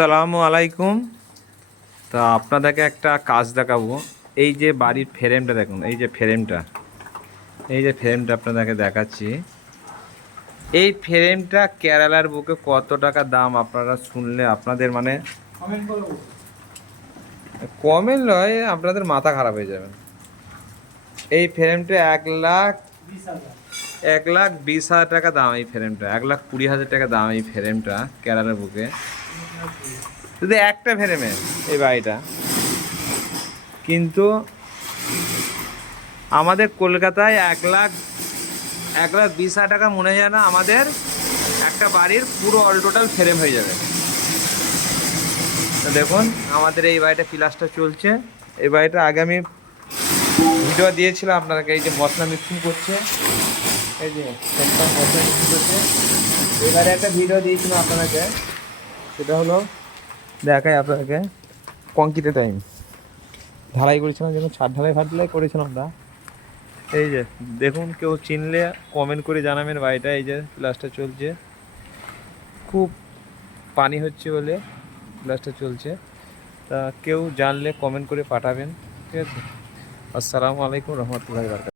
আসসালামু আলাইকুম। তা আপনাদেরকে একটা কাজ দেখাবো। এই যে বাড়ির ফ্রেমটা দেখুন, এই যে ফ্রেমটা আপনাদেরকে দেখাচ্ছি। এই ফ্রেমটা কেরালার বুকে কত টাকা দাম আপনারা শুনলে আপনাদের মানে কমে নয়, আপনাদের মাথা খারাপ হয়ে যাবে। এই ফ্রেমটা 1,20,000 টাকা দাম। এই ফ্রেমটা 1,20,000 টাকা দাম। এই ফ্রেমটা কেরালার বুকে শুধু একটা ফ্রেমে এই বাড়িটা। কিন্তু আমাদের কলকাতায় 1,20,000 টাকা মনে হয় না, আমাদের একটা বাড়ির পুরো অল টোটাল ফ্রেম হয়ে যাবে। তো দেখুন, আমাদের এই বাড়িটা প্লাস্টার চলছে। এই বাড়িটা আগে আমি ভিডিও দিয়েছিলাম আপনাকে। এই যে মশলা মিক্সিং করছে, এই যে মশলা মিক্সিং করছে, এবারে একটা ভিডিও দিয়েছিলাম আপনাকে। সেটা হলো, দেখাই আপনাকে, কংক্রিটের টাইম ঢালাই করেছিলাম, যখন ছাদ ঢালাই করেছিলাম আমরা। এই যে দেখুন, কেউ চিনলে কমেন্ট করে জানাবেন। বাড়িটা এই যে প্লাস্টার চলছে, খুব পানি হচ্ছে বলে প্লাস্টার চলছে। তা কেউ জানলে কমেন্ট করে পাঠাবেন, ঠিক আছে। আসসালামু আলাইকুম রহমতুল্লাহি ওয়া বারাকাতুহু।